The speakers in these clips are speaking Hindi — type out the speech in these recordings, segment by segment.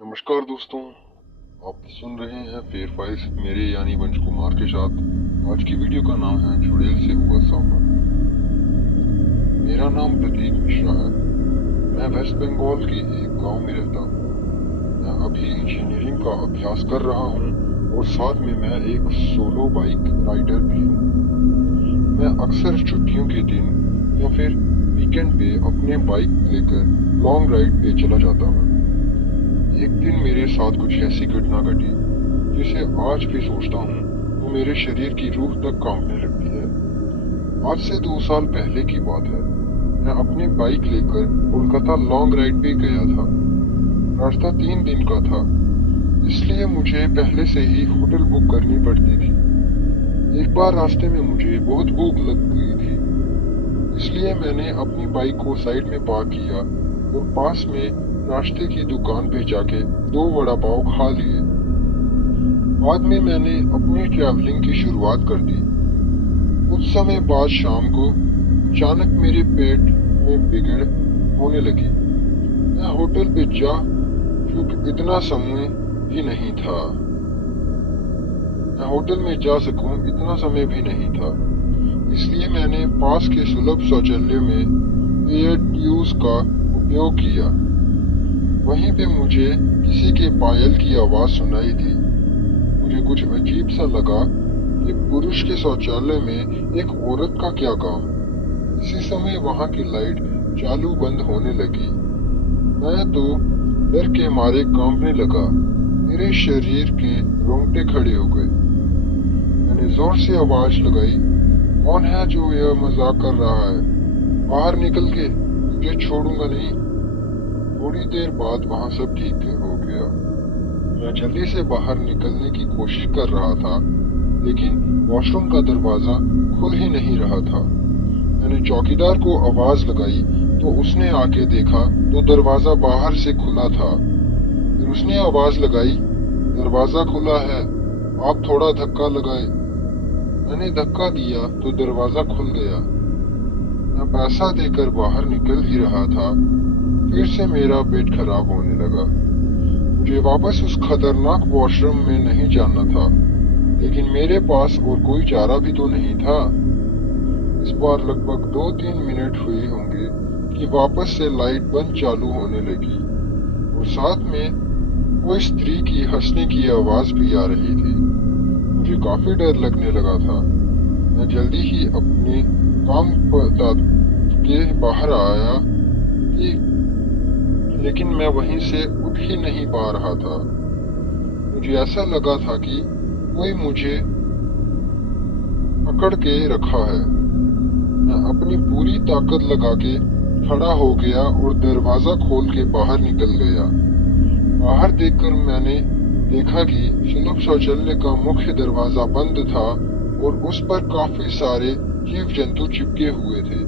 नमस्कार दोस्तों, आप सुन रहे हैं फेयर फाइल्स मेरे यानी वंश कुमार के साथ। आज की वीडियो का नाम है चुड़ैल से हुआ सामना। मेरा नाम प्रतीक मिश्रा है। मैं वेस्ट बंगाल के एक गांव में रहता हूँ। मैं अभी इंजीनियरिंग का अभ्यास कर रहा हूँ और साथ में मैं एक सोलो बाइक राइडर भी हूँ। मैं अक्सर छुट्टियों के दिन या फिर वीकेंड पे अपने बाइक लेकर लॉन्ग राइड पे चला जाता हूँ। एक दिन मेरे साथ कुछ ऐसी घटना घटी जिसे आज भी सोचता हूँ तो मेरे शरीर की रूह तक कांपने लगती है। आज से 2 साल पहले की बात है। मैं अपनी बाइक लेकर कोलकाता लॉन्ग राइड पे गया था। रास्ता 3 दिन का था, इसलिए मुझे पहले से ही होटल बुक करनी पड़ती थी। एक बार रास्ते में मुझे बहुत भूख लग गई थी, इसलिए मैंने अपनी बाइक को साइड में पार्क किया और पास में नाश्ते की दुकान पे जाके 2 वड़ा पाव खा लिए। बाद में मैंने अपनी ट्रैवलिंग की शुरुआत कर दी। कुछ समय बाद शाम को अचानक मेरे पेट में बिगड़ होने लगी। मैं होटल पे जा क्योंकि इतना समय भी नहीं था। मैं होटल में जा सकूं इतना समय भी नहीं था, इसलिए मैंने पास के सुलभ शौचालय में पेड यूज का उपयोग किया। वहीं पे मुझे किसी के पायल की आवाज सुनाई दी। मुझे कुछ अजीब सा लगा कि पुरुष के शौचालय में एक औरत का क्या काम। इसी समय वहां की लाइट चालू बंद होने लगी। मैं तो डर के मारे कांपने लगा। मेरे शरीर के रोंगटे खड़े हो गए। मैंने जोर से आवाज लगाई, कौन है जो यह मजाक कर रहा है? बाहर निकल के, तुझे छोड़ूंगा नहीं। थोड़ी देर बाद वहां सब ठीक हो गया। मैं जल्दी से बाहर निकलने की कोशिश कर रहा था, लेकिन वॉशरूम का दरवाजा खुल ही नहीं रहा था। मैंने चौकीदार को आवाज लगाई तो उसने आके देखा तो दरवाजा बाहर से खुला था। फिर उसने आवाज लगाई, दरवाजा खुला है, आप थोड़ा धक्का लगाए। मैंने धक्का दिया तो दरवाजा खुल गया। मैं पैसा देकर बाहर निकल ही रहा था, फिर से मेरा पेट खराब होने लगा। मुझे वापस उस खतरनाक वॉशरूम में नहीं जाना था, लेकिन मेरे पास और कोई चारा भी तो नहीं था। इस बार लगभग 2-3 मिनट हुए होंगे कि वापस से लाइट बंद चालू होने लगी और साथ में कोई स्त्री की हंसने की आवाज भी आ रही थी। मुझे काफी डर लगने लगा था। मैं जल्दी ही अपने काम के बाहर आया लेकिन मैं वहीं से उठ ही नहीं पा रहा था। मुझे ऐसा लगा था कि कोई मुझे पकड़ के रखा है। मैं अपनी पूरी ताकत लगा के खड़ा हो गया और दरवाजा खोल के बाहर निकल गया। बाहर देखकर मैंने देखा कि सुलभ शौचालय का मुख्य दरवाजा बंद था और उस पर काफी सारे जीव जंतु चिपके हुए थे।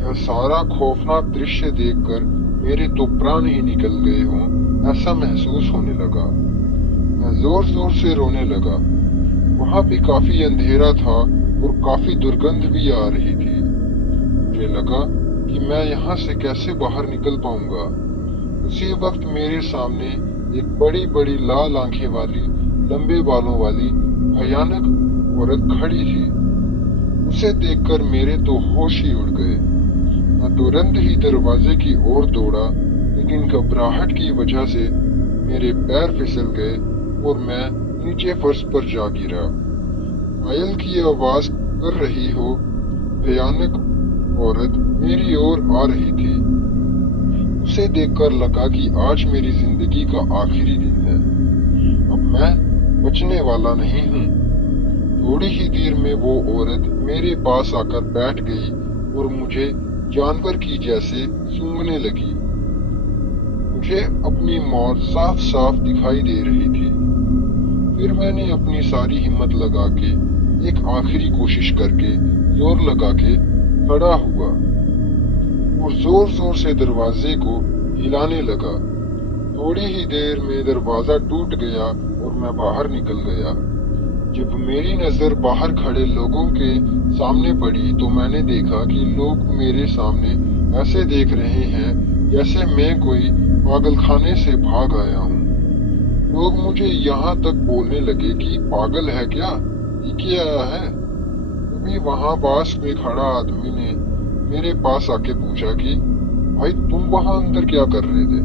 यह सारा खौफनाक दृश्य देखकर मेरे तो प्राण ही निकल गए हों ऐसा महसूस होने लगा। मैं जोर जोर से रोने लगा। वहां भी काफी अंधेरा था और काफी दुर्गंध भी आ रही थी। मुझे लगा कि मैं यहाँ से कैसे बाहर निकल पाऊंगा। उसी वक्त मेरे सामने एक बड़ी बड़ी लाल आंखें वाली, लंबे बालों वाली भयानक औरत खड़ी थी। उसे देखकर मेरे तो होश ही उड़ गए। मैं तुरंत ही दरवाजे की ओर दौड़ा, लेकिन घबराहट की वजह से मेरे पैर फिसल गए और मैं नीचे फर्श पर जा गिरा। पायल की आवाज कर रही हो भयानक औरत मेरी ओर आ रही थी। उसे देखकर लगा कि आज मेरी जिंदगी का आखिरी दिन है। अब मैं बचने वाला नहीं हूँ। थोड़ी ही देर में वो औरत मेरे पास आकर बैठ गई और मुझे जानवर की जैसे सूंघने लगी। मुझे अपनी मौत साफ साफ दिखाई दे रही थी। फिर मैंने अपनी सारी हिम्मत लगा के एक आखिरी कोशिश करके जोर लगा के खड़ा हुआ और जोर जोर से दरवाजे को हिलाने लगा। थोड़ी ही देर में दरवाजा टूट गया और मैं बाहर निकल गया। जब मेरी नजर बाहर खड़े लोगों के सामने पड़ी तो मैंने देखा कि लोग मेरे सामने ऐसे देख रहे हैं जैसे मैं कोई पागलखाने से भाग आया हूँ। लोग मुझे यहाँ तक बोलने लगे कि पागल है क्या, पी के आया है। तभी वहां पास में खड़ा आदमी ने मेरे पास आके पूछा कि भाई तुम वहां अंदर क्या कर रहे थे।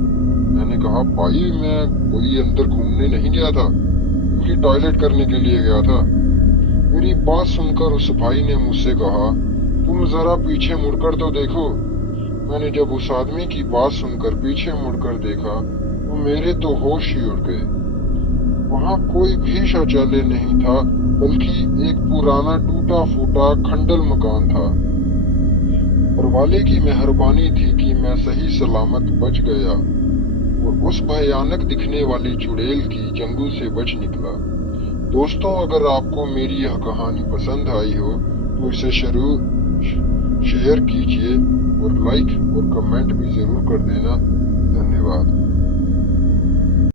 मैंने कहा भाई मैं कोई अंदर घूमने नहीं गया था, क्योंकि टॉयलेट करने के लिए गया था। मेरी बात सुनकर उस भाई ने मुझसे कहा तुम जरा पीछे मुड़कर तो देखो। मैंने जब उस आदमी की बात सुनकर पीछे मुड़कर देखा तो मेरे तो होश ही उड़ गए। वहां कोई भी शौचालय नहीं था, बल्कि एक पुराना टूटा फूटा खंडल मकान था। ऊपर वाले की मेहरबानी थी कि मैं सही सलामत बच गया और उस भयानक दिखने वाली चुड़ैल की जंगल से बच निकला। दोस्तों, अगर आपको मेरी यह कहानी पसंद आई हो तो इसे शेयर कीजिए और लाइक और कमेंट भी जरूर कर देना। धन्यवाद।